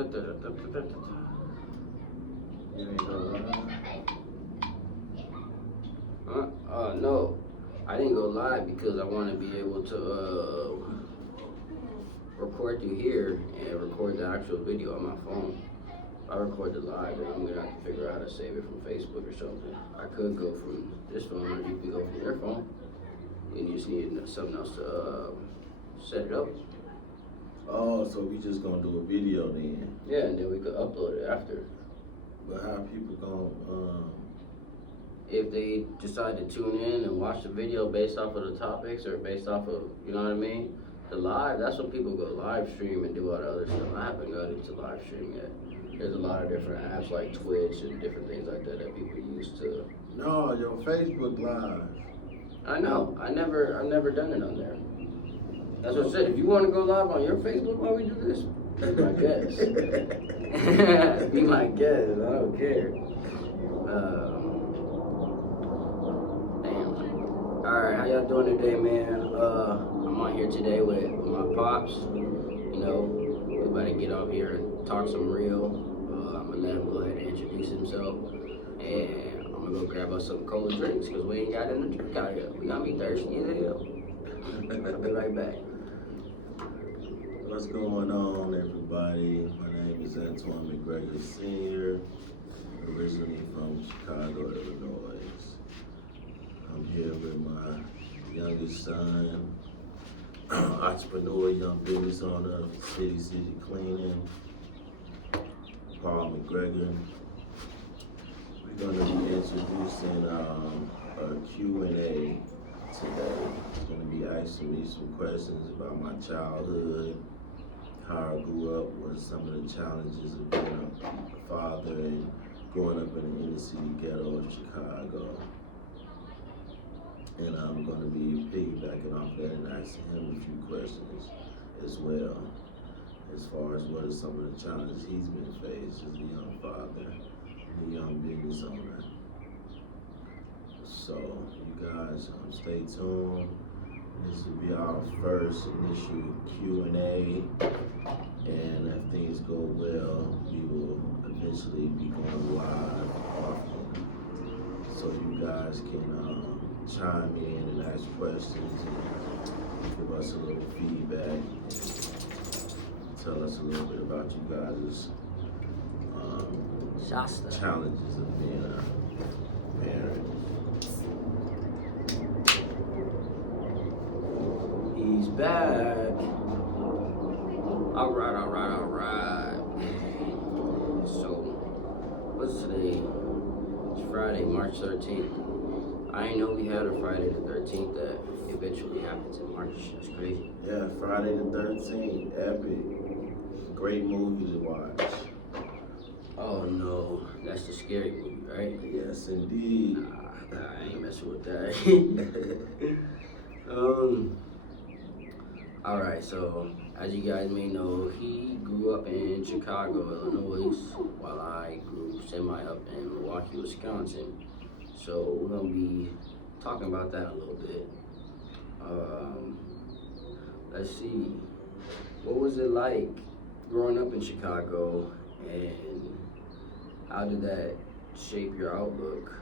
You ain't go live? No. I didn't go live because I want to be able to record through here and record the actual video on my phone. If I record the live, then I'm gonna have to figure out how to save it from Facebook or something. I could go from this phone, or you could go from your phone, and you just need something else to set it up. Oh, so we just gonna do a video then? Yeah, and then we could upload it after. But how people gonna If they decide to tune in and watch the video based off of the topics or based off of, you know what I mean? The live, that's when people go live stream and do all the other stuff. I haven't got into live stream yet. There's a lot of different apps like Twitch and different things like that that people use to. No, your Facebook Live. I know. I've never done it on there. That's what I said. If you want to go live on your Facebook while we do this, be my guest. Be my guest. I don't care. Damn. All right, how y'all doing today, man? I'm on here today with my pops. You know, we about to get out here and talk some real. I'm gonna let him go ahead and introduce himself, and I'm gonna go grab us some cold drinks because we ain't got any drink out here. We got me thirsty as hell. I'll be right back. What's going on, everybody? My name is Antoine McGregor Sr., originally from Chicago, Illinois. I'm here with my youngest son, entrepreneur, young business owner, City Cleaning, Paul McGregor. We're going to be introducing a Q&A today. It's going to be asking me some questions about my childhood, how I grew up, what are some of the challenges of being a father and growing up in the inner city ghetto of Chicago. And I'm going to be piggybacking off that and asking him a few questions as well, as far as what are some of the challenges he's been faced as a young father and a young business owner. So you guys stay tuned. This will be our first initial Q&A, and if things go well, we will eventually be going live often. So you guys can chime in and ask questions and give us a little feedback and tell us a little bit about you guys' challenges of being a parent. He's back. All right. So, what's today? It's Friday, March 13th. I ain't know we had a Friday the 13th that eventually happens in March. That's crazy. Yeah, Friday the 13th, epic. Great movie to watch. Oh no, that's the scary movie, right? Yes, indeed. Nah, I ain't messing with that. Alright, so as you guys may know, he grew up in Chicago, Illinois, while I grew semi up in Milwaukee, Wisconsin. So we're gonna be talking about that a little bit. Let's see, what was it like growing up in Chicago, and how did that shape your outlook?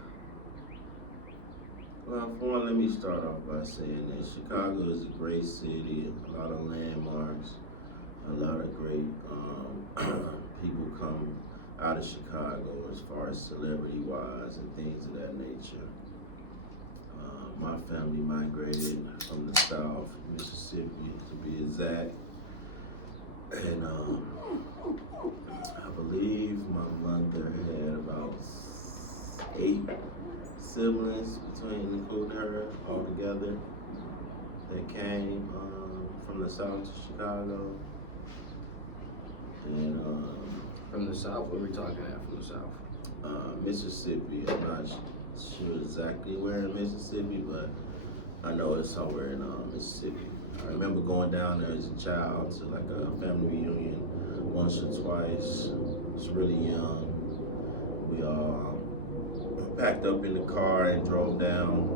Well, for one, let me start off by saying that Chicago is a great city, a lot of landmarks, a lot of great people come out of Chicago as far as celebrity-wise and things of that nature. My family migrated from the South, Mississippi to be exact, and I believe my mother had about 8 siblings including her altogether, that came from the South to Chicago. And From the South? What are we talking at from the South? Mississippi. I'm not sure exactly where in Mississippi, but I know it's somewhere in Mississippi. I remember going down there as a child to like a family reunion once or twice. I was really young. We all packed up in the car and drove down.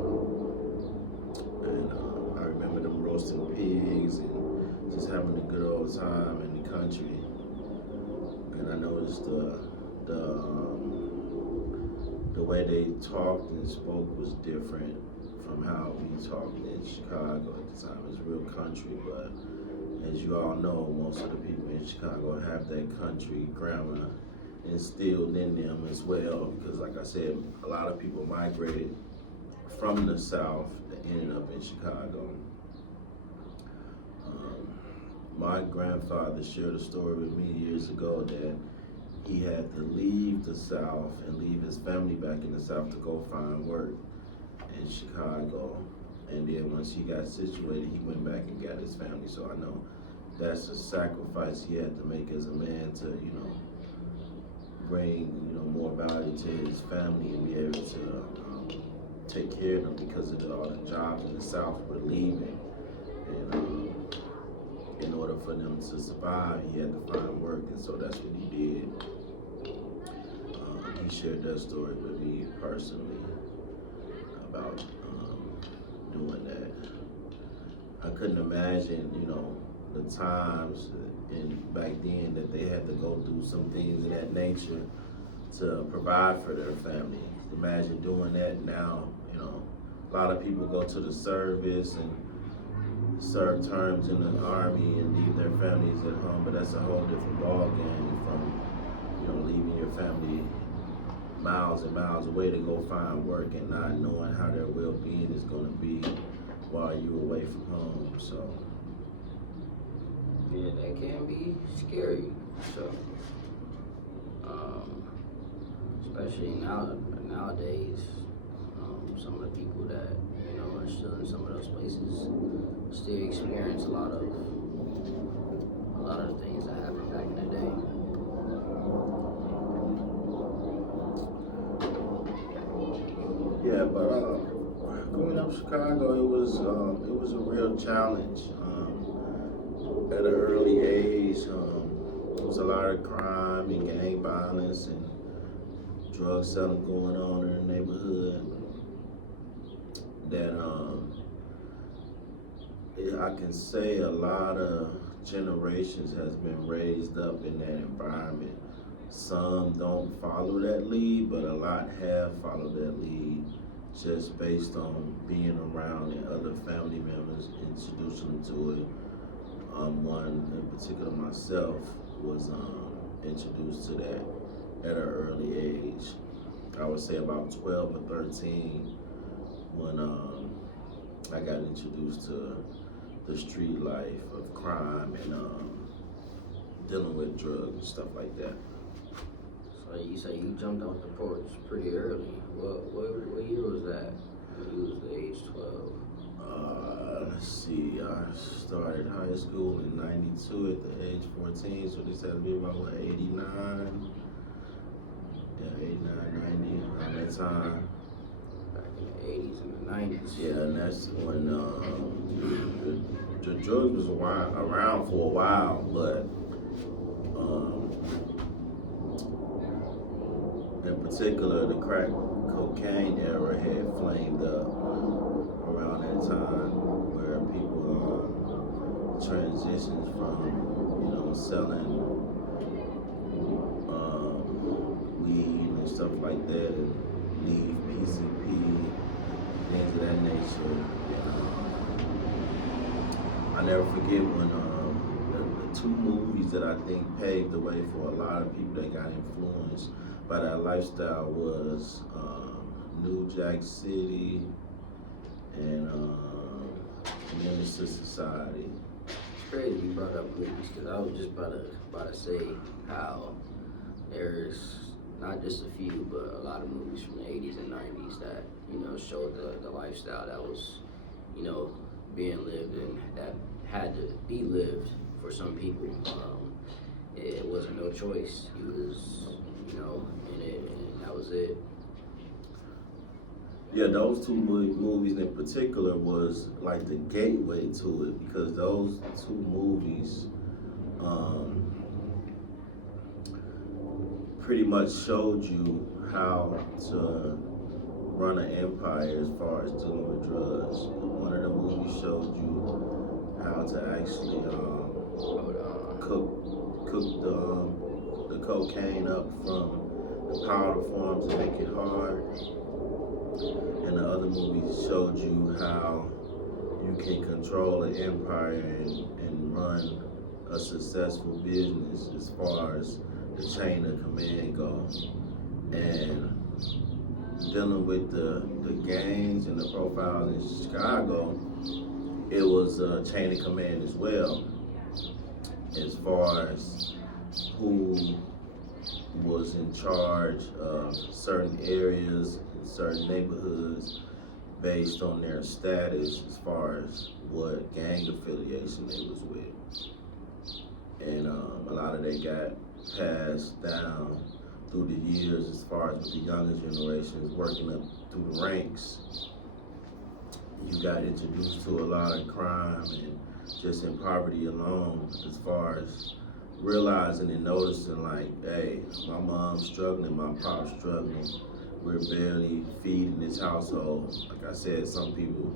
And I remember them roasting pigs and just having a good old time in the country. And and I noticed the way they talked and spoke was different from how we talked in Chicago at the time. It's real country, but as you all know, most of the people in Chicago have that country grammar instilled in them as well, because like I said, a lot of people migrated from the South that ended up in Chicago. My grandfather shared a story with me years ago that he had to leave the South and leave his family back in the South to go find work in Chicago. And then once he got situated, he went back and got his family. So I know that's a sacrifice he had to make as a man to, bring, more value to his family and be able to take care of them, because of all the jobs in the South were leaving. And in order for them to survive, he had to find work, and so that's what he did. He shared that story with me personally about doing that. I couldn't imagine, the times back then that they had to go through some things of that nature to provide for their family. Imagine doing that now. A lot of people go to the service and serve terms in the army and leave their families at home, but that's a whole different ball game from leaving your family miles and miles away to go find work and not knowing how their well-being is going to be while you're away from home. So yeah, that can be scary. So especially nowadays, some of the people that are still in some of those places still experience a lot of the things that happened back in the day. yeah, but growing up in Chicago, it was a real challenge. At an early age, there was a lot of crime and gang violence and drug selling going on in the neighborhood. That I can say a lot of generations has been raised up in that environment. Some don't follow that lead, but a lot have followed that lead just based on being around and other family members introducing them to it. One in particular, myself, was introduced to that at an early age. I would say about 12 or 13 when I got introduced to the street life of crime and dealing with drugs and stuff like that. So you say you jumped off the porch pretty early. What year was that when you was age 12? Let's see, I started high school in 92 at the age 14, so this had to be about, 89? Yeah, 89, 90, around that time. Back in the 80s and the 90s. Yeah, and that's when the drugs was around for a while, but in particular, the crack cocaine era had flamed up around that time, where people transitioned from, selling weed and stuff like that, and leave PCP, things of that nature. And, I never forget when the two movies that I think paved the way for a lot of people that got influenced by that lifestyle was New Jack City and Minister Society. It's crazy you brought up movies, because I was just about to say how there's not just a few, but a lot of movies from the 80s and 90s that, showed the lifestyle that was, being lived and that had to be lived for some people. It wasn't no choice. He was, in it, and that was it. Yeah, those two movies in particular was like the gateway to it, because those two movies pretty much showed you how to run an empire as far as dealing with drugs. One of the movies showed you how to actually cook the cocaine up from the powder form to make it hard. And the other movies showed you how you can control an empire and run a successful business as far as the chain of command goes. And dealing with the gangs and the profiles in Chicago, it was a chain of command as well, as far as who was in charge of certain areas, certain neighborhoods, based on their status as far as what gang affiliation they was with. And a lot of they got passed down through the years as far as with the younger generations working up through the ranks. You got introduced to a lot of crime and just in poverty alone, as far as realizing and noticing like, hey, my mom's struggling, my pop's struggling, we're barely feeding this household. Like I said, some people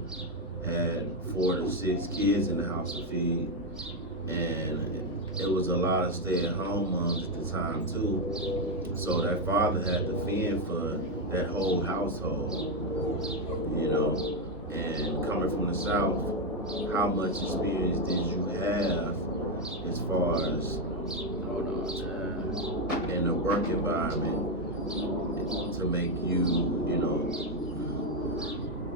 had 4 to 6 kids in the house to feed, and it was a lot of stay-at-home moms at the time too. So that father had to fend for that whole household, you know. And coming from the South, how much experience did you have as far as in a work environment to make you, you know,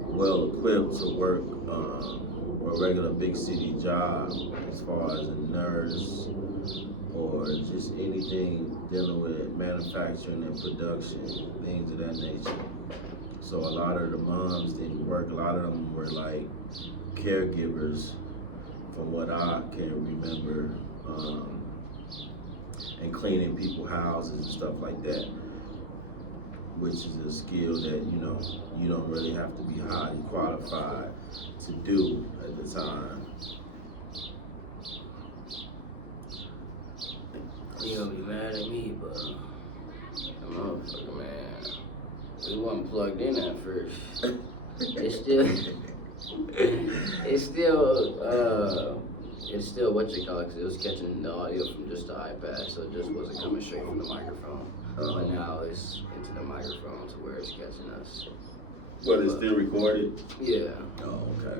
well equipped to work a regular big city job, as far as a nurse or just anything dealing with manufacturing and production, things of that nature. So a lot of the moms didn't work. A lot of them were like caregivers, from what I can remember, and cleaning people's houses and stuff like that, which is a skill that, you know, you don't really have to be highly qualified to do at the time. You gonna be mad at me, but I'm motherfucker, man. We wasn't plugged in at first. It's still what you call it, 'cause it was catching the audio from just the iPad, so it just wasn't coming straight from the microphone. But now it's into the microphone to where it's catching us. But it's still recorded? Yeah. Oh, okay.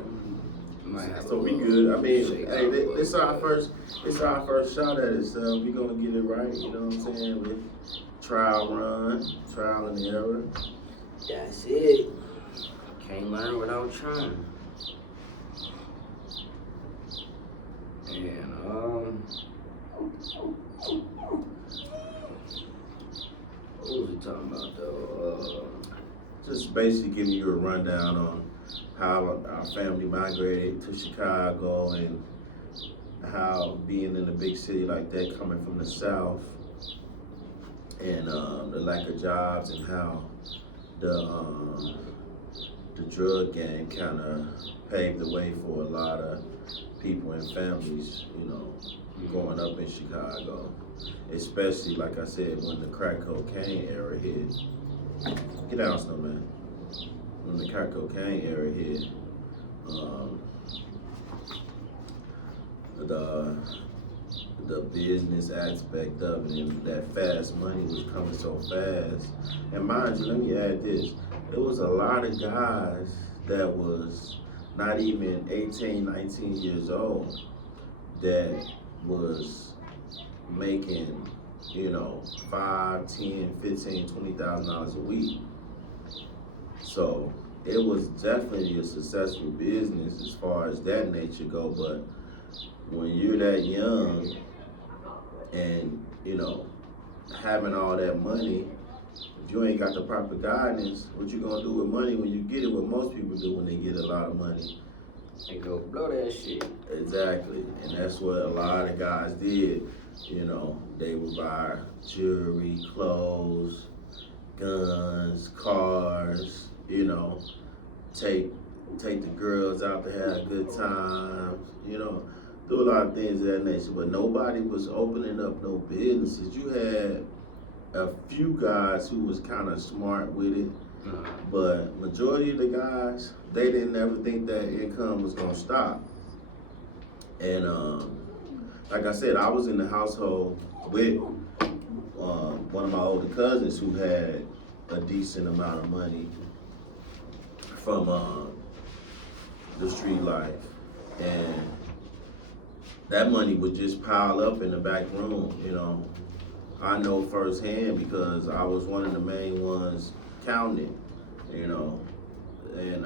Might have So a we little good. I mean, shake hey, out, this but- our first shot at it, so we gonna get it right. You know what I'm saying? With trial and error. That's it. Can't learn without trying. And what was we talking about though? Just basically giving you a rundown on how our family migrated to Chicago and how being in a big city like that, coming from the South, and the lack of jobs, and how the drug game kind of paved the way for a lot of people and families, you know, growing up in Chicago. Especially, like I said, when the crack cocaine era hit. Get down, Snowman. When the crack cocaine era hit, the business aspect of it, and that fast money was coming so fast. And mind you, let me add this. There was a lot of guys that was not even 18, 19 years old that was making, you know, $5, $10, $15, $20,000 a week. So it was definitely a successful business as far as that nature go. But when you're that young and, you know, having all that money, if you ain't got the proper guidance, what you gonna do with money when you get it? What most people do when they get a lot of money. And go blow that shit. Exactly, and that's what a lot of guys did. You know, they would buy jewelry, clothes, guns, cars, you know, take the girls out to have a good time, you know, do a lot of things of that nature. But nobody was opening up no businesses. You had a few guys who was kind of smart with it, but majority of the guys, they didn't ever think that income was gonna stop. And like I said, I was in the household with one of my older cousins who had a decent amount of money from the street life, and that money would just pile up in the back room. I know firsthand because I was one of the main ones counting it. And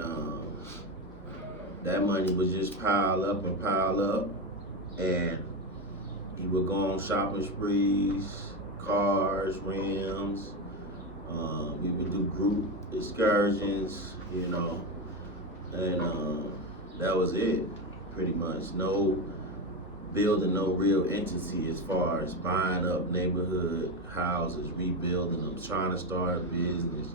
that money would just pile up and pile up, and he would go on shopping sprees, cars, rims. We would do group excursions, and that was it, pretty much. No building no real intimacy as far as buying up neighborhood houses, rebuilding them, trying to start a business,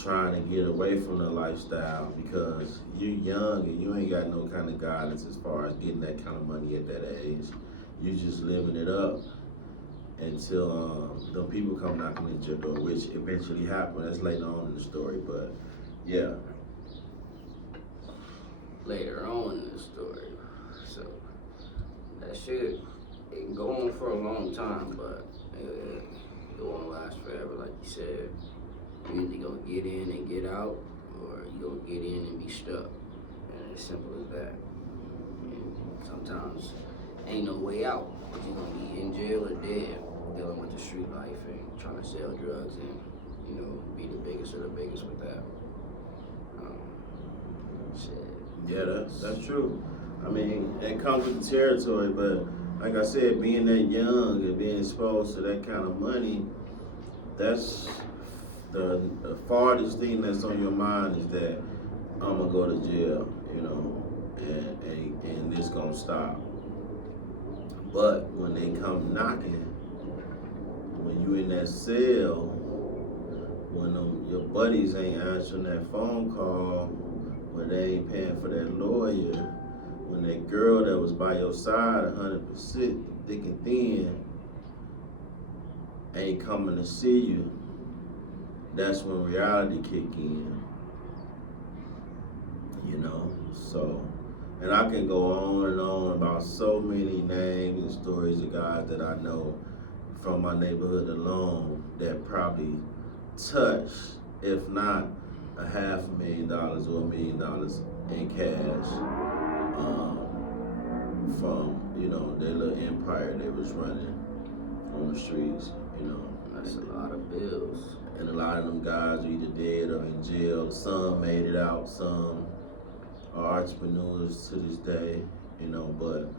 trying to get away from the lifestyle because you're young and you ain't got no kind of guidance as far as getting that kind of money at that age. You're just living it up until the people come knocking at your door, which eventually happened. That's later on in the story, but yeah. Later on in the story. So that shit, it can go on for a long time, but it won't last forever, like you said. You either gonna get in and get out, or you gonna get in and be stuck. And it's simple as that. And sometimes ain't no way out. You're gonna be in jail or dead, dealing with the street life and trying to sell drugs and, be the biggest of the biggest with that. Shit. Yeah, that's true. I mean, it comes with the territory, but like I said, being that young and being exposed to that kind of money, that's the farthest thing that's on your mind is that I'm gonna go to jail, and this gonna stop. But when they come knocking, when you in that cell, when your buddies ain't answering that phone call, when they ain't paying for that lawyer, when that girl that was by your side 100% thick and thin ain't coming to see you, that's when reality kick in. So, and I can go on and on about so many names and stories of guys that I know from my neighborhood alone that probably touched, if not $500,000 or $1 million in cash, from their little empire they was running on the streets. That's a lot of bills. And a lot of them guys are either dead or in jail. Some made it out. Some are entrepreneurs to this day. But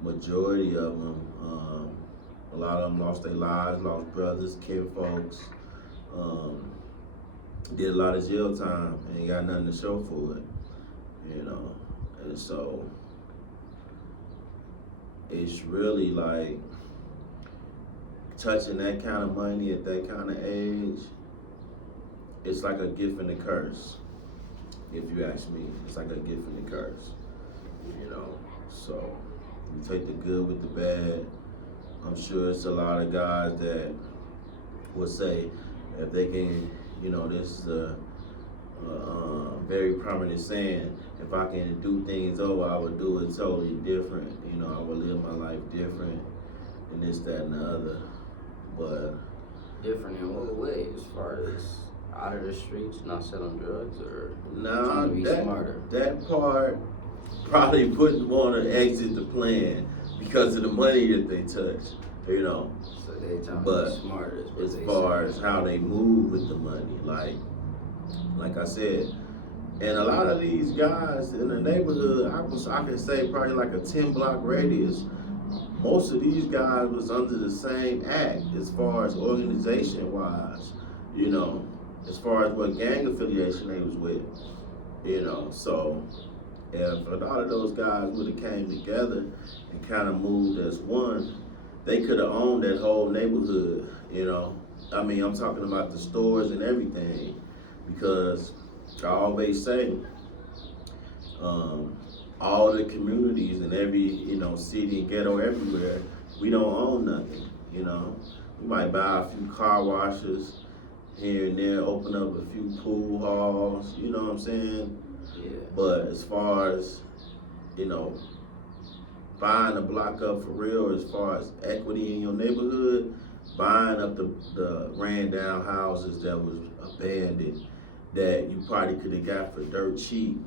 majority of them, a lot of them lost their lives, lost brothers, kinfolks. Did a lot of jail time and ain't got nothing to show for it. And so it's really like touching that kind of money at that kind of age, it's like a gift and a curse. If you ask me, it's like a gift and a curse. So you take the good with the bad. I'm sure it's a lot of guys that would say if they can, this is a very prominent saying, if I can do things over, I would do it totally different. I would live my life different and this, that, and the other. But different in what way? As far as out of the streets, not selling drugs, or nah, trying to be smarter? That part probably wouldn't want to exit the plan because of the money that they touch, So they trying to be smarter. As far as how they move with the money, like I said, and a lot of these guys in the neighborhood, I can say probably like a 10-block radius. Most of these guys was under the same act as far as organization-wise, as far as what gang affiliation they was with, So if a lot of those guys would have came together and kind of moved as one, they could have owned that whole neighborhood, I mean, I'm talking about the stores and everything, because I always say, all the communities in every, city and ghetto everywhere, we don't own nothing, We might buy a few car washes here and there, open up a few pool halls, you know what I'm saying? Yeah. But as far as, buying a block up for real, as far as equity in your neighborhood, buying up the ran down houses that was abandoned that you probably could have got for dirt cheap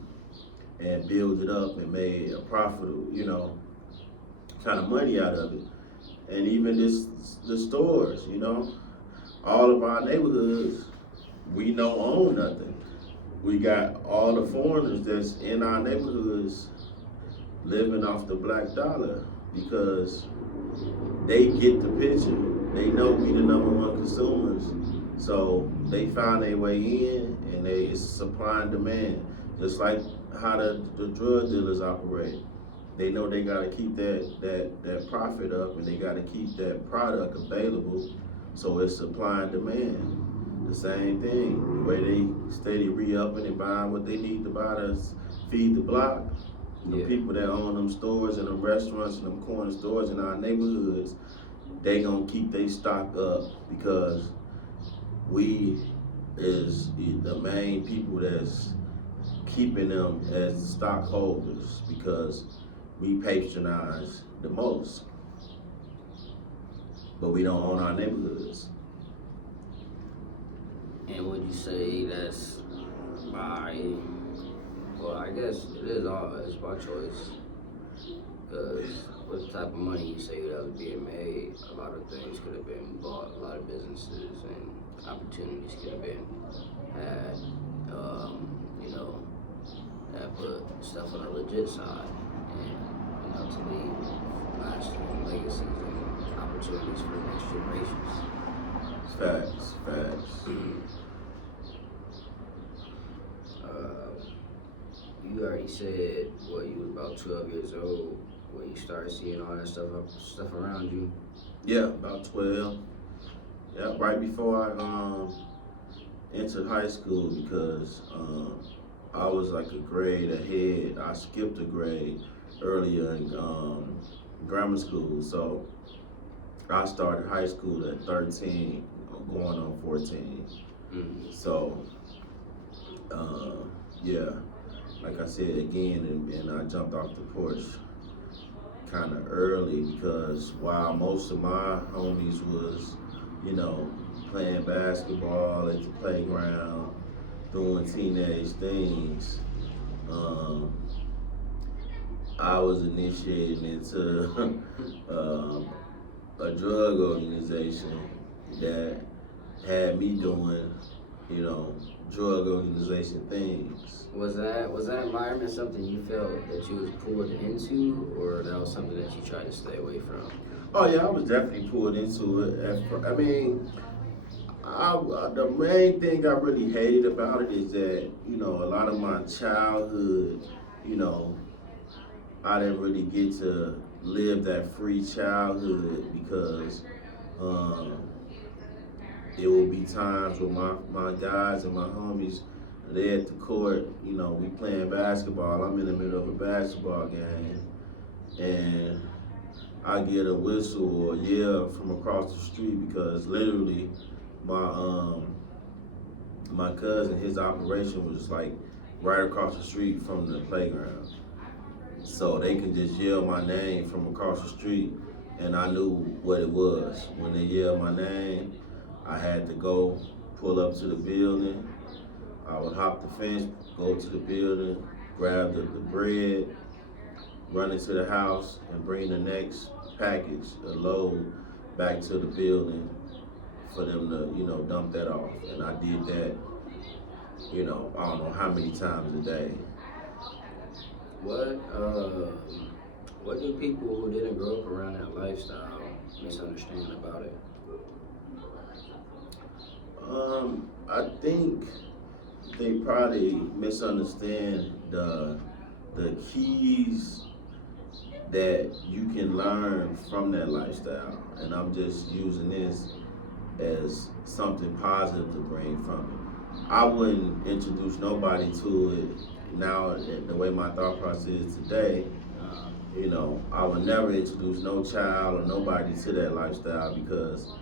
and build it up and made a profitable, kind of money out of it. And even the stores, all of our neighborhoods, we don't own nothing. We got all the foreigners that's in our neighborhoods living off the black dollar because they get the picture. They know we the number one consumers. So they found their way in and it's supply and demand. Just like how the drug dealers operate. They know they gotta keep that profit up and they gotta keep that product available. So it's supply and demand. The same thing, the way they steady re-upping and buying what they need to buy to feed the block. The people that own them stores and them restaurants and them corner stores in our neighborhoods, they gonna keep their stock up because we is the main people that's keeping them as stockholders because we patronize the most. But we don't own our neighborhoods. And would you say that's by, well, I guess it's by choice. Because with the type of money you say that was being made, a lot of things could have been bought, a lot of businesses and opportunities could have been had, that put stuff on the legit side and, to leave lasting legacies and opportunities for the next generations. Facts. You already said, you was about 12 years old when you started seeing all that stuff around you. Yeah, about 12. Yeah, right before I entered high school because I was like a grade ahead. I skipped a grade earlier in grammar school, so I started high school at 13, going on 14. Mm-hmm. So, like I said again, and I jumped off the porch kind of early because while most of my homies was, playing basketball at the playground, doing teenage things, I was initiated into a drug organization that had me doing, drug organization things. Was that environment something you felt that you was pulled into, or that was something that you tried to stay away from? Oh yeah, I was definitely pulled into it. The main thing I really hated about it is that, a lot of my childhood, I didn't really get to live that free childhood because it will be times with my guys and my homies, they at the court, we playing basketball. I'm in the middle of a basketball game and I get a whistle or yell from across the street because literally my cousin, his operation was like right across the street from the playground. So they can just yell my name from across the street and I knew what it was. When they yelled my name, I had to go pull up to the building. I would hop the fence, go to the building, grab the bread, run into the house and bring the next package, a load, back to the building for them to, dump that off. And I did that, I don't know how many times a day. What do people who didn't grow up around that lifestyle misunderstand about it? I think they probably misunderstand the keys that you can learn from that lifestyle. And I'm just using this as something positive to bring from it. I wouldn't introduce nobody to it now, the way my thought process is today. I would never introduce no child or nobody to that lifestyle because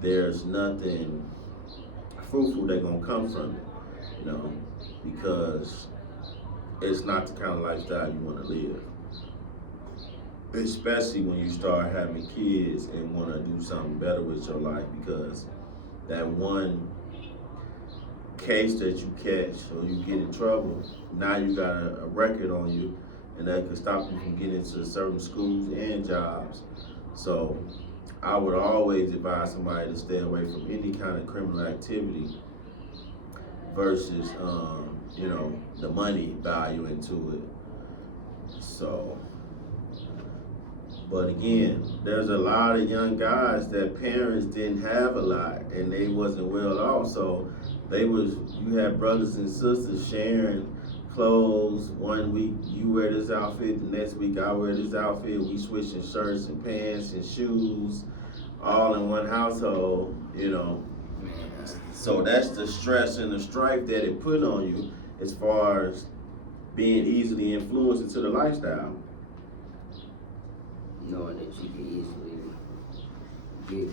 there's nothing fruitful that's gonna come from it, because it's not the kind of lifestyle you wanna live. especially when you start having kids and want to do something better with your life, because that one case that you catch or you get in trouble, now you got a record on you, and that could stop you from getting into certain schools and jobs. So I would always advise somebody to stay away from any kind of criminal activity versus, the money value into it. So, but again, there's a lot of young guys that parents didn't have a lot and they wasn't well off. So you had brothers and sisters sharing clothes. One week you wear this outfit, the next week I wear this outfit. We switching shirts and pants and shoes, all in one household, So that's the stress and the strife that it put on you as far as being easily influenced into the lifestyle. Knowing that you can easily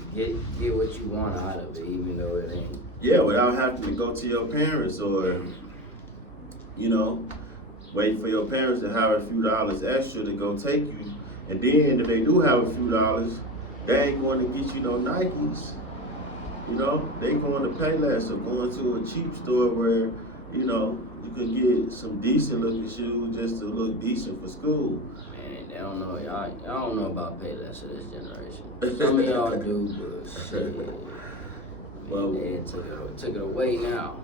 get what you want out of it, even though it ain't. Yeah, without having to go to your parents or, wait for your parents to have a few dollars extra to go take you. And then if they do have a few dollars, they ain't going to get you no Nikes. They going to Payless or going to a cheap store where, you can get some decent looking shoes just to look decent for school. Man, they don't know. Y'all don't know about Payless of this generation. Some of y'all do, but shit. Well, they took it away now.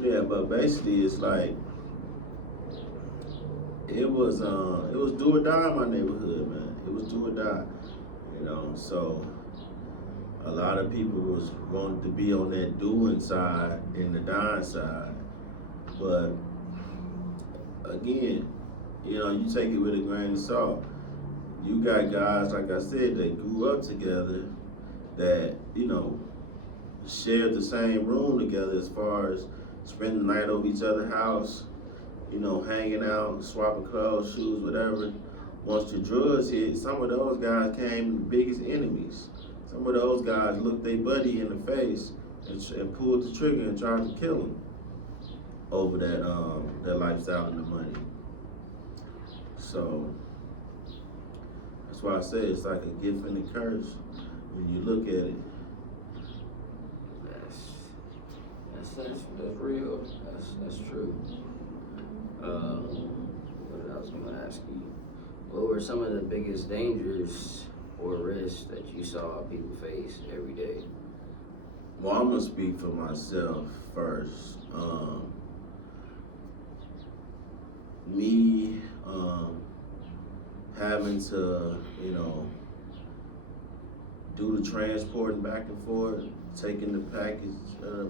Yeah, but basically it's like it was do or die in my neighborhood, man. It was do or die. So a lot of people was wanting to be on that doing side and the dying side. But again, you take it with a grain of salt. You got guys, like I said, that grew up together, that, shared the same room together as far as spending the night over each other's house, hanging out, swapping clothes, shoes, whatever. Once the drugs hit, some of those guys became the biggest enemies. Some of those guys looked their buddy in the face and pulled the trigger and tried to kill him over that lifestyle and the money. So that's why I say it's like a gift and a curse when you look at it. That's real. That's true. What else I'm gonna ask you? What were some of the biggest dangers or risks that you saw people face every day? Well, I'm gonna speak for myself first. Me having to, do the transporting back and forth, taking the package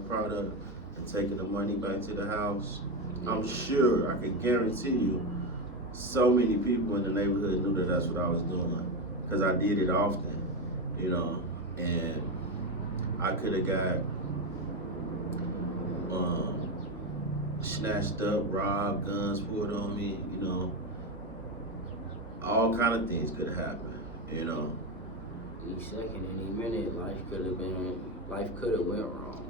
product and taking the money back to the house. I'm sure, I can guarantee you, so many people in the neighborhood knew that that's what I was doing, because I did it often, and I could have got snatched up, robbed, guns pulled on me, all kind of things could have happened, Each second, any minute, life could have went wrong,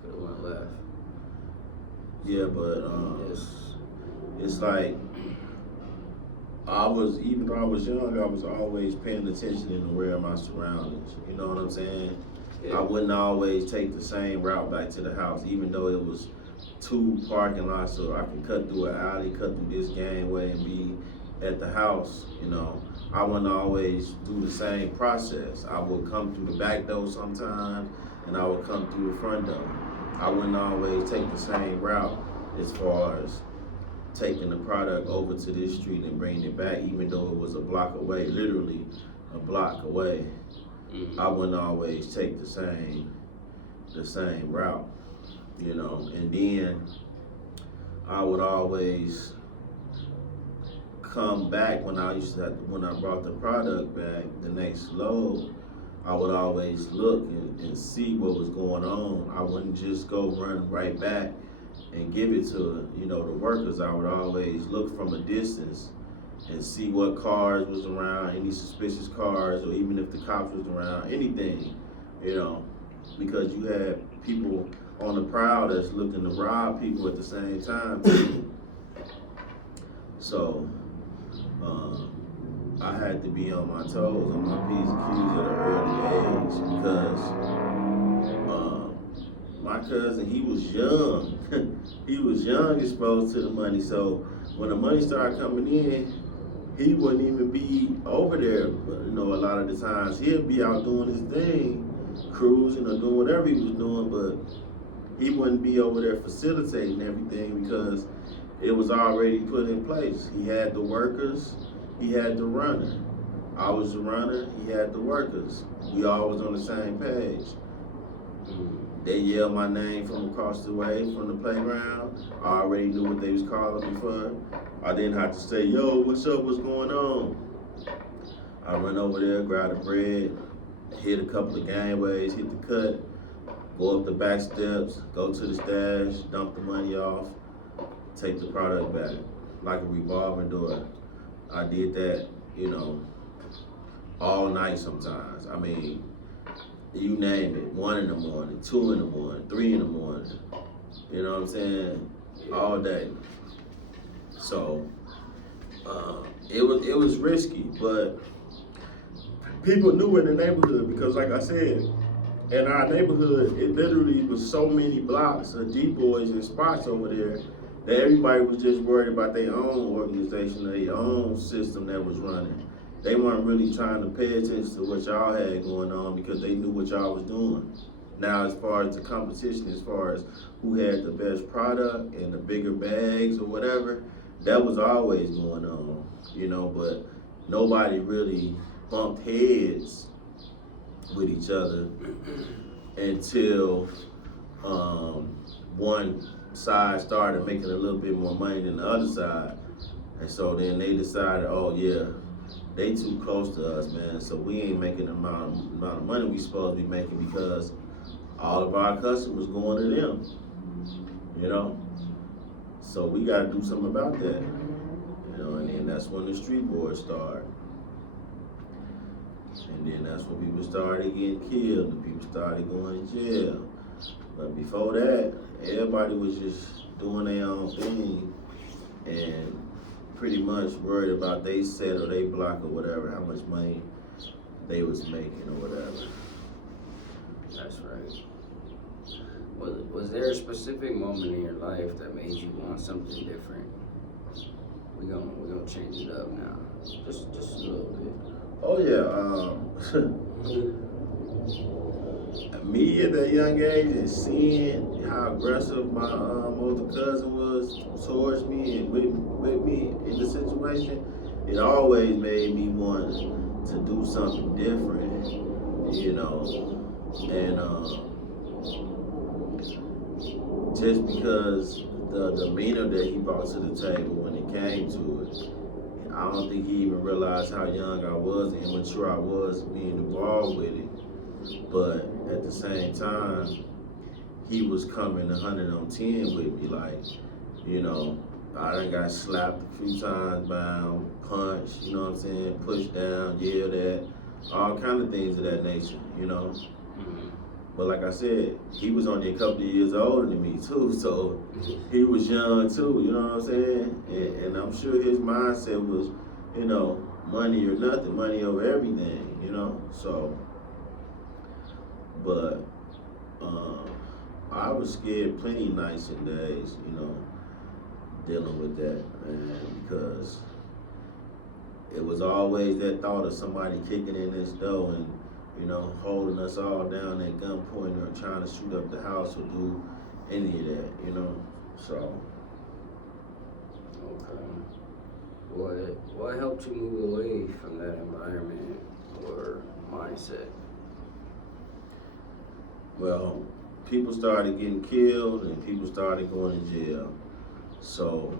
could have went left. Yeah, but it's like even though I was young, I was always paying attention and aware of my surroundings. You know what I'm saying? Yeah. I wouldn't always take the same route back to the house, even though it was 2 parking lots, so I can cut through an alley, cut through this gangway, and be at the house. I wouldn't always do the same process. I would come through the back door sometimes, and I would come through the front door. I wouldn't always take the same route as far as taking the product over to this street and bringing it back, even though it was a block away, literally a block away. Mm-hmm. I wouldn't always take the same route, and then I would always come back when I brought the product back, the next load, I would always look and see what was going on. I wouldn't just go run right back and give it to the workers. I would always look from a distance and see what cars was around, any suspicious cars, or even if the cops was around, anything, because you had people on the prowl that's looking to rob people at the same time too. So I had to be on my toes, on my P's and Q's at an early age because my cousin, he was young. He was young exposed to the money. So when the money started coming in, he wouldn't even be over there, a lot of the times. He'd be out doing his thing, cruising or doing whatever he was doing, but he wouldn't be over there facilitating everything because it was already put in place. He had the workers, he had the runner. I was the runner, he had the workers. We all was on the same page. They yelled my name from across the way from the playground. I already knew what they was calling me for. I didn't have to say, yo, what's up, what's going on? I run over there, grab the bread, hit a couple of gangways, hit the cut, go up the back steps, go to the stash, dump the money off, take the product back, like a revolving door. I did that, all night sometimes. I mean, you name it, 1 in the morning, 2 in the morning, 3 in the morning. You know what I'm saying? All day. So it was risky, but people knew in the neighborhood because, like I said, in our neighborhood, it literally was so many blocks of D-boys and spots over there that everybody was just worried about their own organization, their own system that was running. They weren't really trying to pay attention to what y'all had going on because they knew what y'all was doing. Now, as far as the competition, as far as who had the best product and the bigger bags or whatever, that was always going on, but nobody really bumped heads with each other until one side started making a little bit more money than the other side. And so then they decided, oh yeah, they too close to us, man. So we ain't making the amount of money we supposed to be making because all of our customers going to them, So we got to do something about that, and then that's when the street boys started. And then that's when people started getting killed and people started going to jail. But before that, everybody was just doing their own thing and pretty much worried about they set or they block or whatever, how much money they was making or whatever. That's right. Was there a specific moment in your life that made you want something different? We're gonna change it up now, just a little bit. Oh yeah, me at that young age and seeing how aggressive my older cousin was towards me and with me in the situation, it always made me want to do something different, and just because the demeanor that he brought to the table when it came to it, I don't think he even realized how young I was and immature I was being involved with it. But at the same time, he was coming 100 on 10 with me. Like, I done got slapped a few times, bound, punched, pushed down, yelled at, all kind of things of that nature, Mm-hmm. But like I said, he was only a couple of years older than me too, so he was young too, you know what I'm saying? And I'm sure his mindset was, money or nothing, money over everything, so. But I was scared plenty nights and days, dealing with that, man, because it was always that thought of somebody kicking in this door and, holding us all down at gunpoint or trying to shoot up the house or do any of that, so. Okay. What helped you move away from that environment or mindset? Well, people started getting killed and people started going to jail. So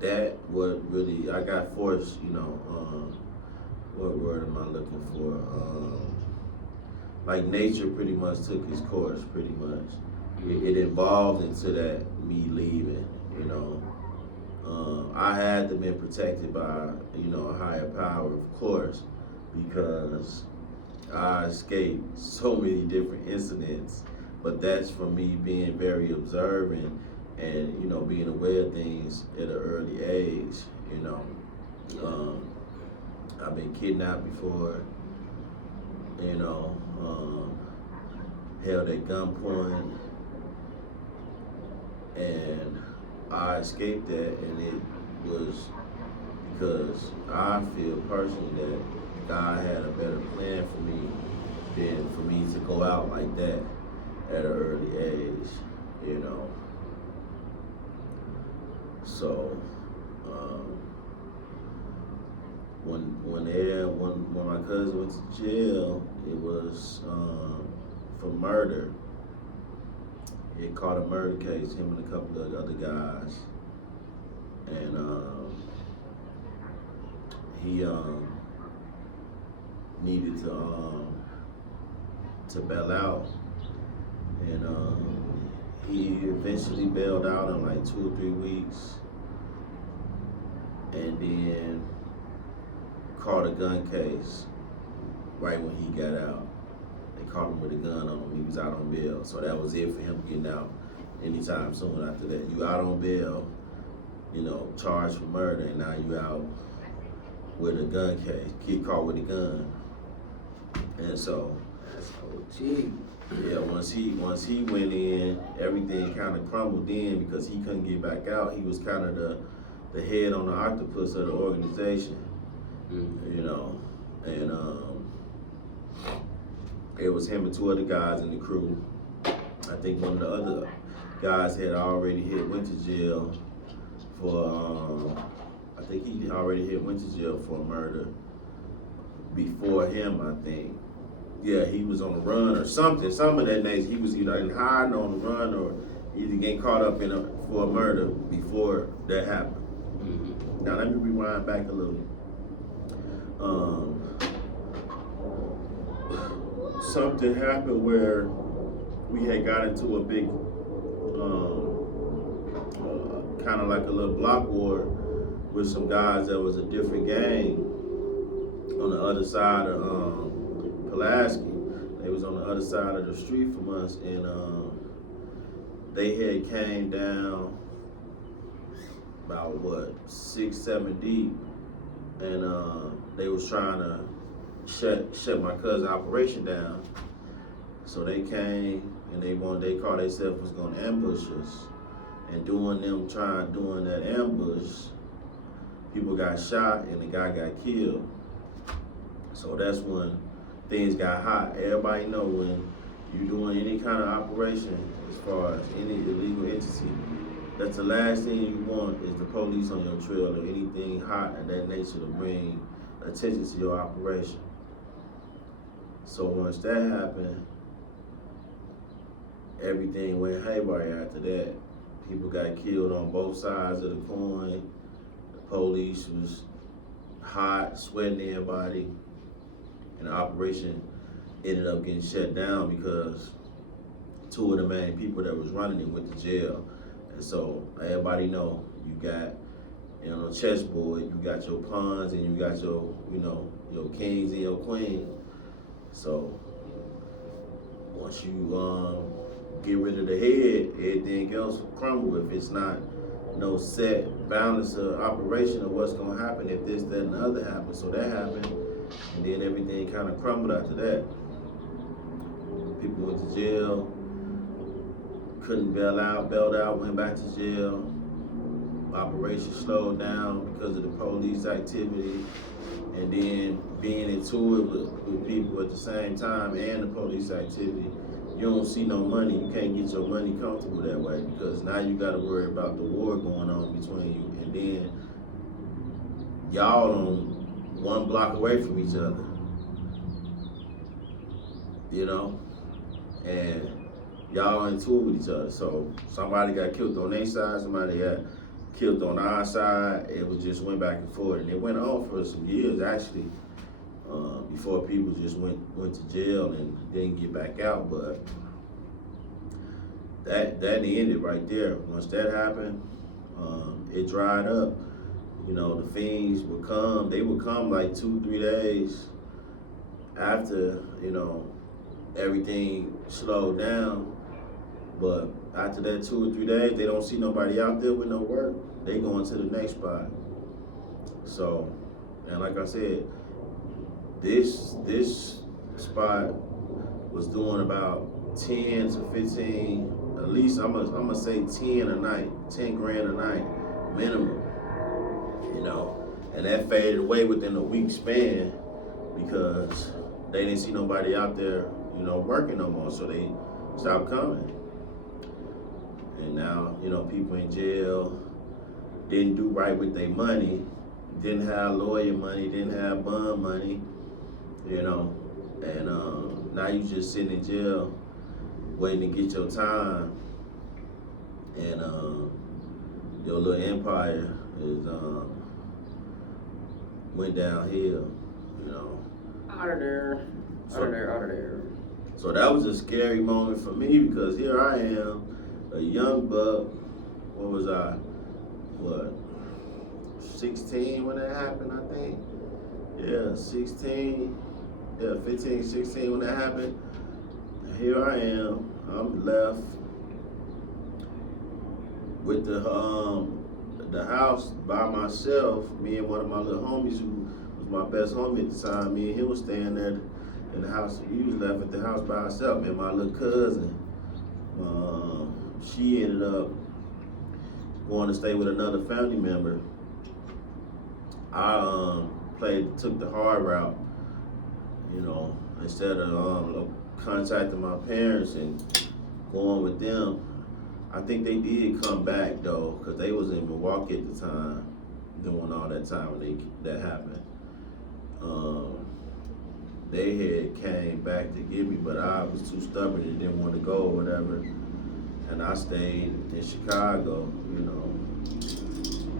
that what really, I got forced, what word am I looking for? Like nature pretty much took its course, pretty much. It evolved into that me leaving, I had to be protected by, a higher power, of course, because I escaped so many different incidents, but that's from me being very observant and, being aware of things at an early age, I've been kidnapped before, you know, held at gunpoint, and I escaped that, and it was because I feel personally that God had a better plan for me than for me to go out like that at an early age, you know. So when my cousin went to jail, it was for murder. He had caught a murder case, him and a couple of other guys, and he needed to bail out, and he eventually bailed out in like 2 or 3 weeks, and then caught a gun case right when he got out. They caught him with a gun on him. He was out on bail, so that was it for him getting out anytime soon after that. You out on bail, you know, charged for murder, and now you out with a gun case, kid caught with a gun. And so, yeah, once he went in, everything kind of crumbled in because he couldn't get back out. He was kind of the head on the octopus of the organization, you know, and it was him and 2 other guys in the crew. I think one of the other guys had already went to jail for, I think he already went to jail for murder before him, I think. Yeah, he was on the run or something of that nature. He was either hiding on the run or either getting caught up for a murder before that happened. Mm-hmm. Now let me rewind back a little. Something happened where we had got into a big, kind of like a little block war with some guys that was a different gang on the other side of Pulaski. They was on the other side of the street from us, and they had came down about 6, 7 deep, and they was trying to shut my cousin's operation down. So they came and they called themselves was gonna ambush us, and during that ambush, people got shot and the guy got killed. So that's when things got hot. Everybody know when you're doing any kind of operation as far as any illegal entity, that's the last thing you want is the police on your trail or anything hot of that nature to bring attention to your operation. So once that happened, everything went haywire after that. People got killed on both sides of the coin. The police was hot, sweating everybody, and the operation ended up getting shut down because 2 of the main people that was running it went to jail. And so everybody know you got, chessboard, you got your pawns and you got your, your kings and your queens. So once you get rid of the head, everything else will crumble if it's not no set balance of operation of what's gonna happen if this, that, and the other happens. So that happened, and then everything kind of crumbled after that. People went to jail, couldn't bailed out, went back to jail. Operation slowed down because of the police activity, and then being into it with people at the same time and the police activity, you don't see no money. You can't get your money comfortable that way because now you got to worry about the war going on between you, and then y'all on 1 block away from each other, and y'all into it with each other. So somebody got killed on their side, somebody got killed on our side. It was just went back and forth, and it went on for some years actually, before people just went to jail and didn't get back out. But that ended right there. Once that happened, it dried up. The fiends would come. They would come like 2-3 days after everything slowed down. But after that 2 or 3 days, they don't see nobody out there with no work. They going to the next spot. So, and like I said, this spot was doing about 10 to 15, at least I'm gonna say 10 a night, 10 grand a night minimum, you know. And that faded away within a week span because they didn't see nobody out there, you know, working no more, so they stopped coming. And now, you know, people in jail didn't do right with their money, didn't have lawyer money, didn't have bond money, you know, and now you just sitting in jail waiting to get your time, and your little empire is went downhill, you know. Out of there, out of there, out of there. So that was a scary moment for me because here I am, a young buck. What was I? What? 16 when that happened, I think. Yeah, 16. Yeah, 15, 16 when that happened. Here I am. I'm left with the house by myself. Me and one of my little homies who was my best homie at the time. Me and him was staying there in the house. We was left at the house by ourselves. And my little cousin, she ended up going to stay with another family member. I took the hard route, you know, instead of contacting my parents and going with them. I think they did come back though, because they was in Milwaukee at the time, doing all that time when that happened. They had came back to get me, but I was too stubborn and didn't want to go or whatever. And I stayed in Chicago, you know,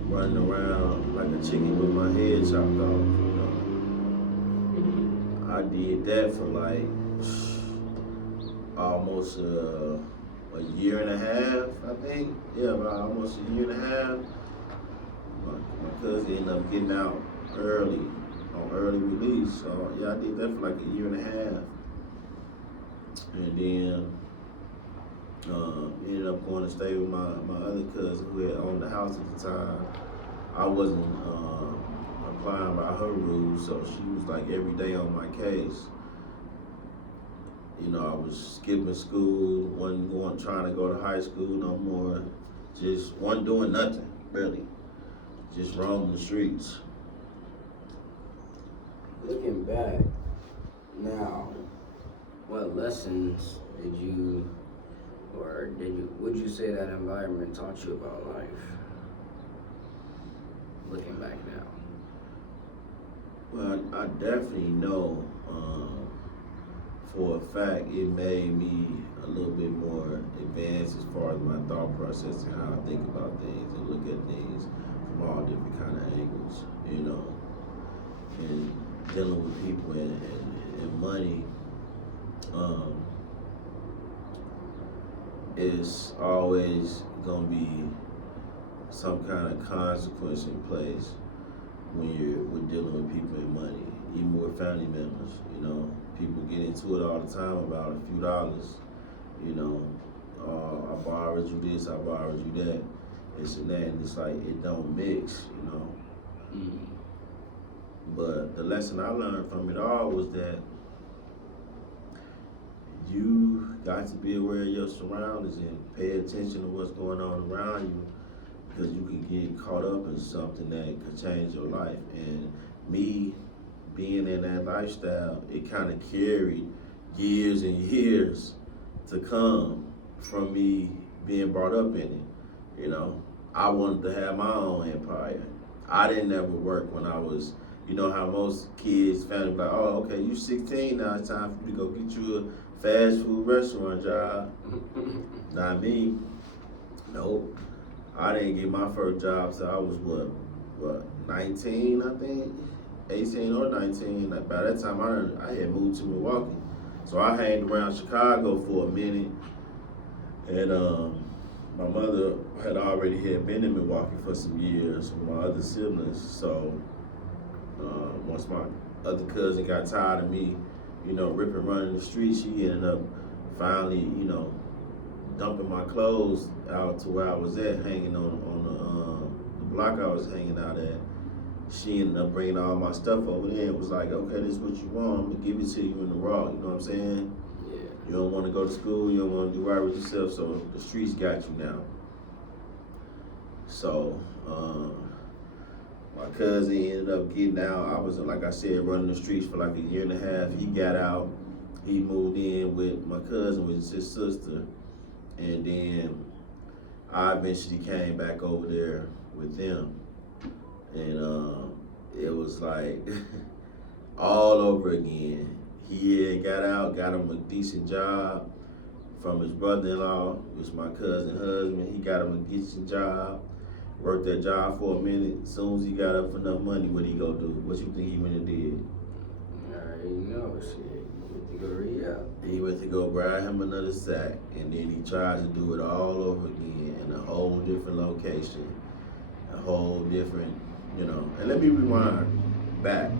running around like a chicken with my head chopped off, you know. I did that for like almost a year and a half, I think. Yeah, about almost a year and a half. My cousin ended up getting out early, on early release. So yeah, I did that for like a year and a half. And then ended up going to stay with my other cousin who had owned the house at the time. I wasn't applying by her rules, so she was like every day on my case. You know, I was skipping school, wasn't trying to go to high school no more. Just wasn't doing nothing, really. Just roaming the streets. Looking back, now, what lessons would you say that environment taught you about life? Looking back now. Well, I definitely know for a fact it made me a little bit more advanced as far as my thought process and how I think about things and look at things from all different kind of angles, you know. And dealing with people and money, it's always gonna be some kind of consequence in place when we're dealing with people and money, even with family members, you know. People get into it all the time about a few dollars, you know. I borrowed you this, I borrowed you that, this and that, and it's like it don't mix, you know. Mm-hmm. But the lesson I learned from it all was that you got to be aware of your surroundings and pay attention to what's going on around you, because you can get caught up in something that could change your life. And me being in that lifestyle, it kind of carried years and years to come from me being brought up in it, you know. I wanted to have my own empire. I didn't ever work when I was, you know how most kids, family, like, oh, okay, you 16 now, it's time for you to go get you a fast food restaurant job. Not me. Nope. I didn't get my first job till I was, what, 19, I think? 18 or 19. Like, by that time, I had moved to Milwaukee. So I hanged around Chicago for a minute. And my mother had been in Milwaukee for some years with my other siblings. So once my other cousin got tired of me, you know, ripping and running the streets, she ended up finally, you know, dumping my clothes out to where I was at, hanging on the block I was hanging out at. she ended up bringing all my stuff over there and was like, okay, this is what you want. I'm gonna give it to you in the raw. You know what I'm saying? Yeah. You don't want to go to school. You don't want to do right with yourself. So the streets got you now. So my cousin ended up getting out. I was, like I said, running the streets for like a year and a half. He got out. He moved in with my cousin, which is his sister. And then I eventually came back over there with them. And it was like all over again. He had got out, got him a decent job from his brother-in-law, which is my cousin's husband. He got him a decent job, worked that job for a minute. As soon as he got up enough money, what he go do? What you think he went and did? I already know, shit. You went to go re-up. He went to go buy him another sack, and then he tried to do it all over again in a whole different location, a whole different, you know. And let me rewind back.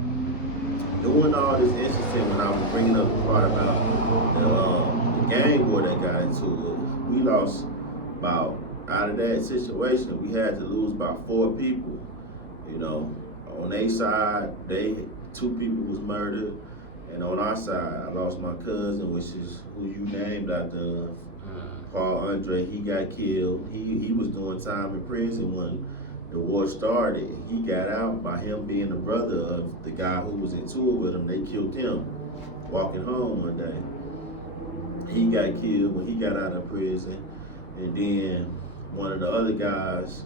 Doing all this interesting when I was bringing up the part about the gang war that got into it, we lost about, out of that situation, we had to lose about 4 people. You know, on their side, 2 people was murdered. And on our side, I lost my cousin, which is who you named after, Paul Andre. He got killed. He was doing time in prison when the war started. He got out by him being the brother of the guy who was in tour with him. They killed him walking home one day. He got killed when he got out of prison. And then one of the other guys,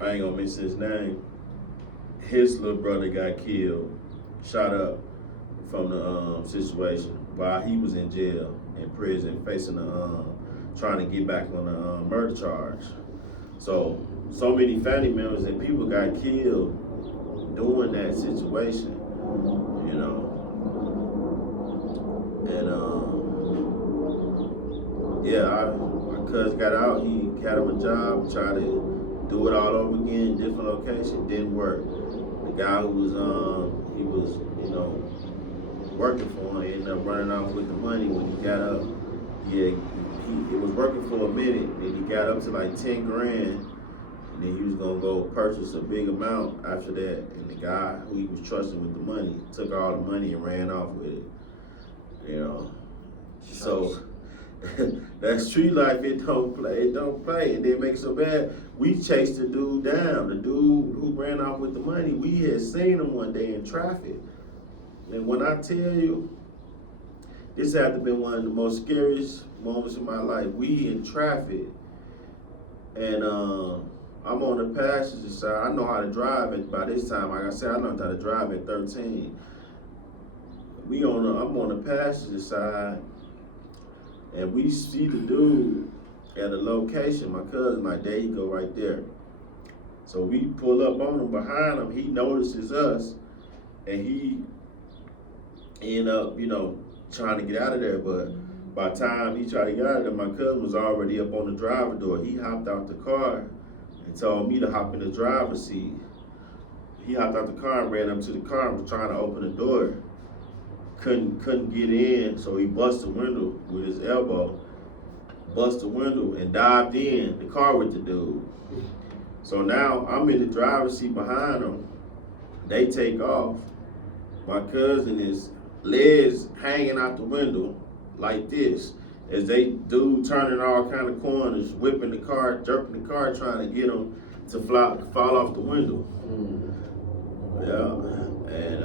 I ain't gonna mention his name, his little brother got killed, shot up from the situation while he was in jail, in prison, facing trying to get back on the murder charge. So many family members and people got killed during that situation, you know. And my cousin got out. He had him a job, tried to do it all over again, different location, didn't work. The guy who was he was, you know, working for him ended up running off with the money when he got up. He was working for a minute, then he got up to like 10 grand, and then he was gonna go purchase a big amount after that. And the guy who he was trusting with the money took all the money and ran off with it. You know, so that street life, it don't play, and then make it so bad. We chased the dude down, the dude who ran off with the money. We had seen him one day in traffic, and when I tell you, this had to have been one of the most scariest moments of my life. We in traffic, and I'm on the passenger side. I know how to drive by this time. Like I said, I learned how to drive at 13. I'm on the passenger side, and we see the dude at a location. My cousin, like, there you go right there. So we pull up on him behind him. He notices us, and he end up, you know, trying to get out of there. But by the time he tried to get out of there, my cousin was already up on the driver's door. He hopped out the car and told me to hop in the driver's seat. He hopped out the car and ran up to the car and was trying to open the door. Couldn't get in, so he bust the window with his elbow, bust the window and dived in the car with the dude. So now I'm in the driver's seat behind him. They take off. My cousin is legs hanging out the window like this, as they do turning all kind of corners, whipping the car, jerking the car, trying to get him to fall off the window. Yeah, and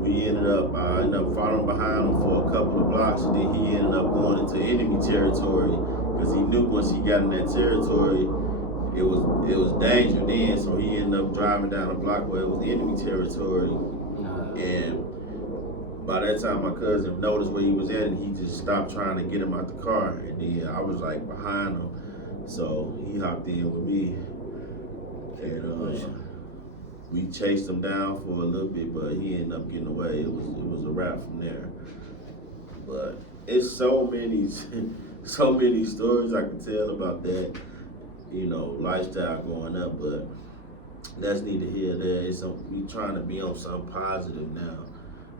we ended up, I ended up following behind him for a couple of blocks, and then he ended up going into enemy territory, because he knew once he got in that territory, it was danger then, so he ended up driving down a block where it was enemy territory. And by that time, my cousin noticed where he was at, and he just stopped trying to get him out the car. And then I was like behind him, so he hopped in with me, and we chased him down for a little bit, but he ended up getting away. It was a wrap from there. But it's so many stories I can tell about that, you know, lifestyle growing up. But that's neither here nor there. We trying to be on something positive now.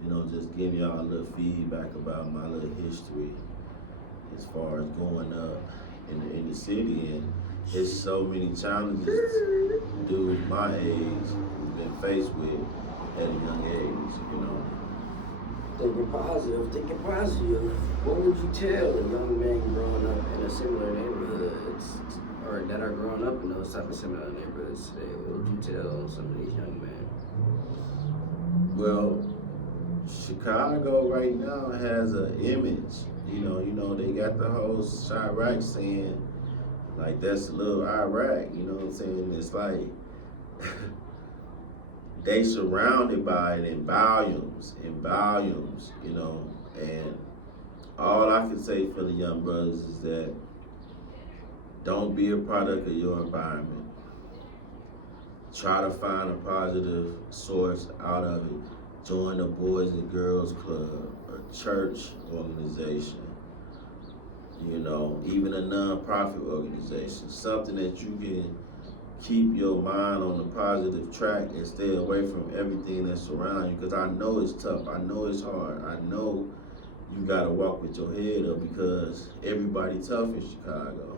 You know, just giving y'all a little feedback about my little history as far as growing up in the city. And It's so many challenges dudes my age been faced with at a young age, you know. Thinking positive. What would you tell a young man growing up in a similar neighborhood, or that are growing up in those type of similar neighborhoods today? What would you tell some of these young men? Well, Chicago right now has an image. You know, they got the whole Chirac saying, like that's a little Iraq, you know what I'm saying? It's like they surrounded by it in volumes, you know, and all I can say for the young brothers is that don't be a product of your environment. Try to find a positive source out of it. Join a Boys and Girls Club, a church organization, you know, even a non-profit organization, something that you can keep your mind on the positive track and stay away from everything that's around you. Because I know it's tough, I know it's hard, I know you gotta walk with your head up because everybody tough in Chicago,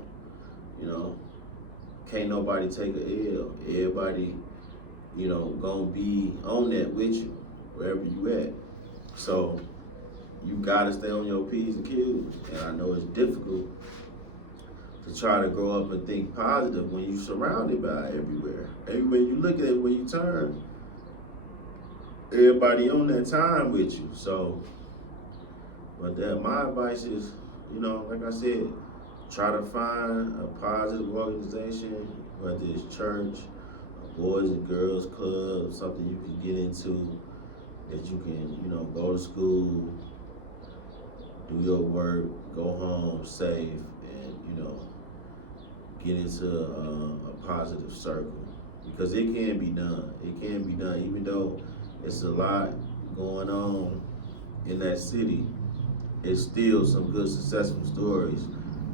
you know. Can't nobody take a L. Everybody, you know, gonna be on that with you, wherever you at. So you gotta stay on your P's and Q's. And I know it's difficult to try to grow up and think positive when you're surrounded by it everywhere. Everywhere you look at it, when you turn, everybody on that time with you. So, but that my advice is, you know, like I said, try to find a positive organization, whether it's church, a Boys and Girls Club, something you can get into, that you can, you know, go to school, do your work, go home safe, and, you know, get into a positive circle. Because it can be done. It can be done, even though it's a lot going on in that city. It's still some good successful stories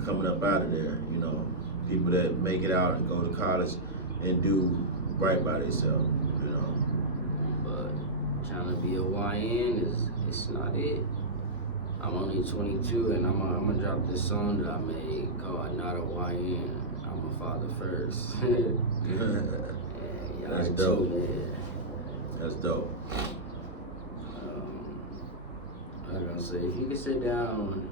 coming up out of there, you know, people that make it out and go to college and do right by themselves, you know. But trying to be a YN it's not it. I'm only 22 and I'm gonna drop this song that I made called Not a YN. I'm a father first. That's dope. That's dope. I was gonna say, if you could sit down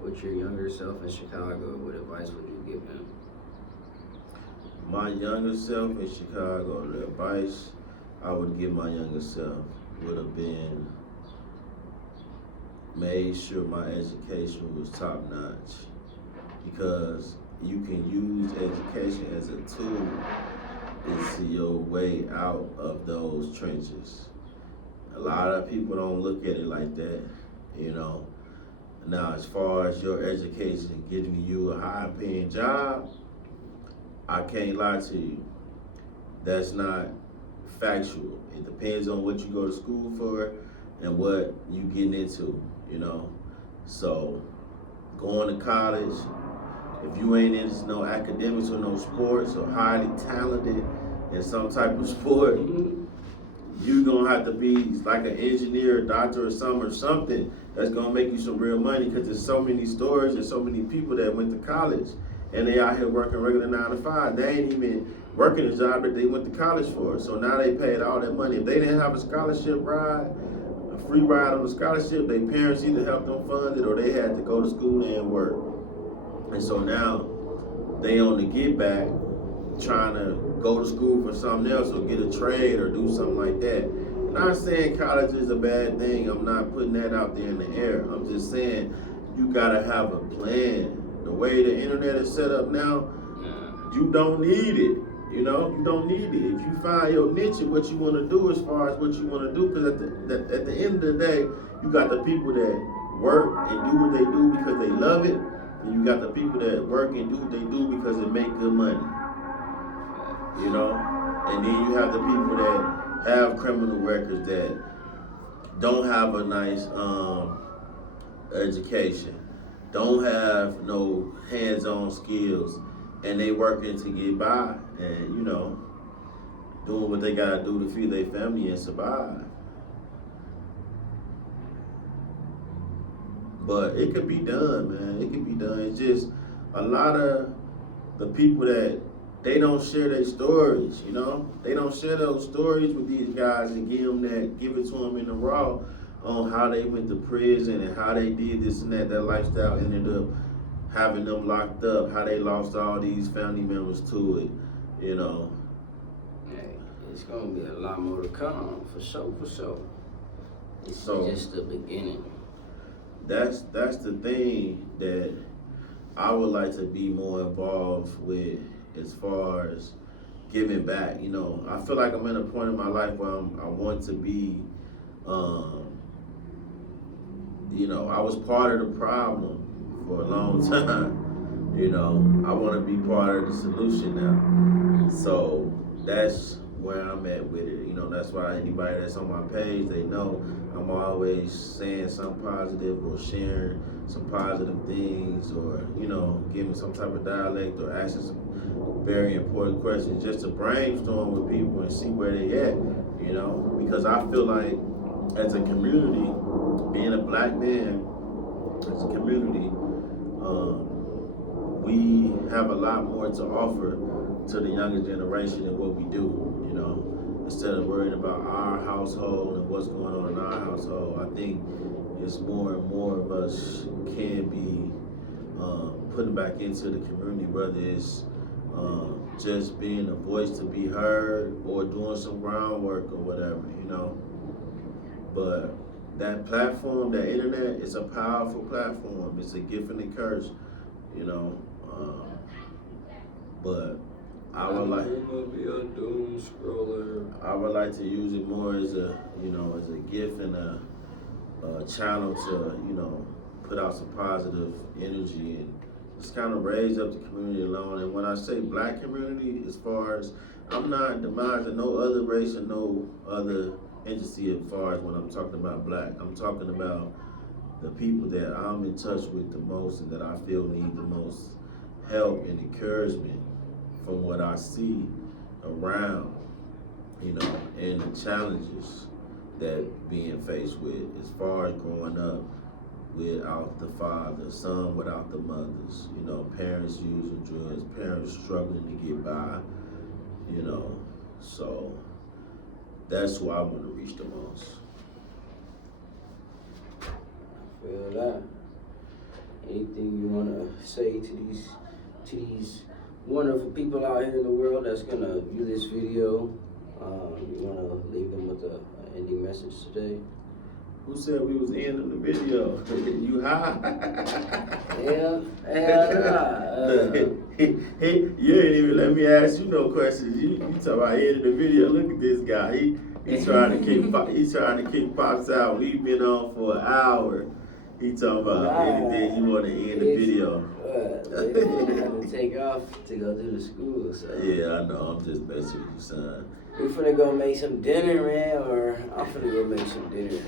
with your younger self in Chicago, what advice would you give him? My younger self in Chicago, the advice I would give my younger self would have been made sure my education was top notch, because you can use education as a tool into your way out of those trenches. A lot of people don't look at it like that, you know. Now, as far as your education getting you a high paying job, I can't lie to you. That's not factual. It depends on what you go to school for and what you getting into, you know. So, going to college, if you ain't into no academics or no sports or highly talented in some type of sport, you're gonna have to be like an engineer, doctor, or something that's gonna make you some real money, because there's so many stories and so many people that went to college and they out here working regular 9 to 5. They ain't even working a job that they went to college for. So now they paid all that money. If they didn't have a scholarship ride, a free ride on a scholarship, their parents either helped them fund it or they had to go to school and work. And so now they on the get back, trying to go to school for something else or get a trade or do something like that. I'm not saying college is a bad thing. I'm not putting that out there in the air. I'm just saying you gotta have a plan. The way the internet is set up now, you don't need it. You know, you don't need it. If you find your niche and what you want to do as far as what you want to do, because at the end of the day, you got the people that work and do what they do because they love it, and you got the people that work and do what they do because they make good money. You know, and then you have the people that have criminal records that don't have a nice education, don't have no hands-on skills, and they working to get by and, you know, doing what they gotta do to feed their family and survive. But it could be done, man. It could be done. It's just a lot of the people that they don't share their stories, you know? They don't share those stories with these guys and give it to them in the raw on how they went to prison and how they did this and that. That lifestyle ended up having them locked up, how they lost all these family members to it, you know? Hey, it's gonna be a lot more to come, for sure, for sure. This So- is just the beginning. That's the thing that I would like to be more involved with as far as giving back. You know, I feel like I'm in a point in my life where I want to be, you know, I was part of the problem for a long time. You know, I want to be part of the solution now. So that's where I'm at with it. You know, that's why anybody that's on my page, they know I'm always saying something positive or sharing some positive things or, you know, giving some type of dialect or asking some very important questions just to brainstorm with people and see where they at, you know, because I feel like as a community, being a black man, as a community, we have a lot more to offer to the younger generation than what we do, you know. Instead of worrying about our household and what's going on in our household, I think it's more and more of us can be putting back into the community, whether it's just being a voice to be heard or doing some groundwork or whatever, you know. But that platform, that internet, is a powerful platform. It's a gift and a curse, you know. But I would like. Be a doom scroller. I would like to use it more as a, you know, as a gift and a channel to, you know, put out some positive energy and just kind of raise up the community alone. And when I say black community, as far as I'm not demising no other race or no other entity as far as when I'm talking about black. I'm talking about the people that I'm in touch with the most and that I feel need the most help and encouragement from what I see around, you know, and the challenges that being faced with as far as growing up without the father, some without the mothers, you know, parents using drugs, parents struggling to get by, you know. So that's who I want to reach the most. Feel that. Anything you wanna say to these wonderful people out here in the world that's gonna view this video? You wanna leave them with a ending message today? Who said we was ending the video? You high? Hell nah. You ain't even let me ask you no questions. You talk about ending the video. Look at this guy. He trying to kick Pops out. We've been on for an hour. He talking about anything you want to end the video. They're gonna have to take off to go to the school, so. Yeah, I know. I'm just messing with you, son. We finna go make some dinner, man, or I'm finna go make some dinner.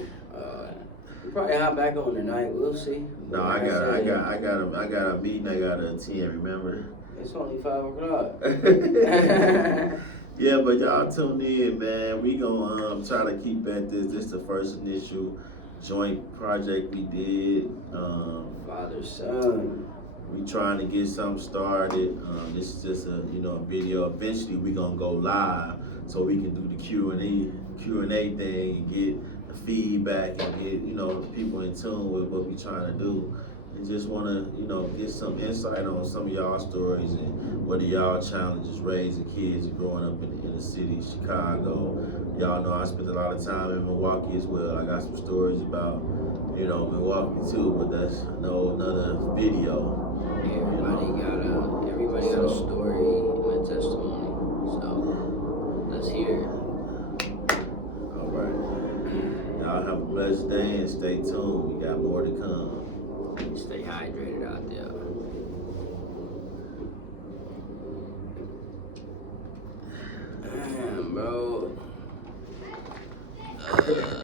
We probably hop back on tonight. We'll see. No, I got a meeting. I got to attend. Remember? It's only 5 o'clock. Yeah, but y'all tune in, man. We gonna try to keep at this. This the first initial joint project we did. Father, son. We trying to get something started. This is just a video. Eventually we gonna go live so we can do the Q&A thing and get the feedback and get people in tune with what we trying to do. And just want to get some insight on some of y'all stories and what are y'all challenges raising kids and growing up in the city of Chicago. Y'all know I spent a lot of time in Milwaukee as well. I got some stories about Milwaukee too, but that's another video. Everybody got a story and a testimony. So let's hear it. All right. Y'all have a blessed day and stay tuned. We got more to come. Stay hydrated out there. Damn, bro.